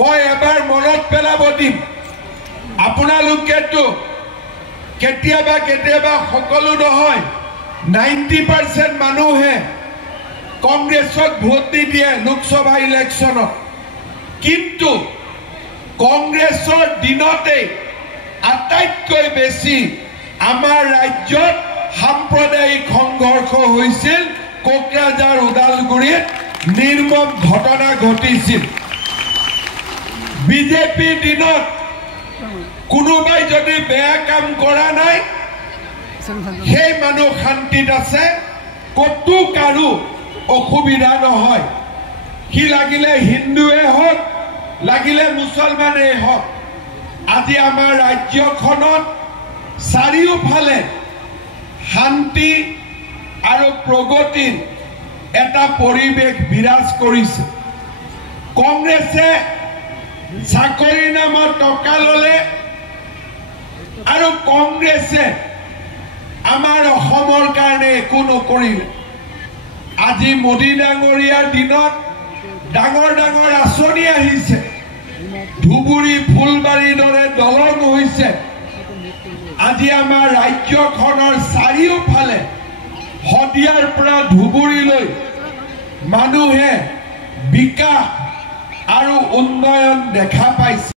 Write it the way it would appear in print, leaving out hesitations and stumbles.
মই এবাৰ মনত পেলাব দিম আপোনালোকেতো কেতিয়াবা কেতিয়াবা সকলো নহয় 90% মানুহে কংগ্ৰেছক ভোট দি দিয়ে লোকসভা ইলেকশ্যনত কিন্তু কংগ্ৰেছৰ দিনতে আটাইতকৈ বেছি আমাৰ ৰাজ্যত সাম্প্ৰদায়িক সংঘৰ্ষ হৈছিল কোকৰাঝাৰ ওদালগুৰিত নিৰ্মম ঘটনা ঘটিছিল বিজেপি দিনত কোনোবাই যদি বেয়া কাম কৰা নাই সেই মানুহ শান্তিত আছে কতো কাৰো অসুবিধা নহয় কি লাগিলে হিন্দুৱে হওক লাগিলে মুছলমানে হওক আজি আমাৰ ৰাজ্যখনত চাৰিওফালে শান্তি আৰু প্ৰগতিৰ এটা পৰিৱেশ বিৰাজ কৰিছে কংগ্ৰেছে চাকৰি নামত টকা ললে আৰু কংগ্ৰেছে আমাৰ অসমৰ কাৰণে একো নকৰিলে আজি মোদী ডাঙৰীয়াৰ দিনত ডাঙৰ ডাঙৰ আঁচনি আহিছে ধুবুৰী ফুলবাৰীৰ দৰে দলং হৈছে আজি আমাৰ ৰাজ্যখনৰ চাৰিওফালে হদিয়াৰ পৰা ধুবুৰীলৈ মানুহে বিকাশ আৰু উন্নয়ন দেখা পাইছে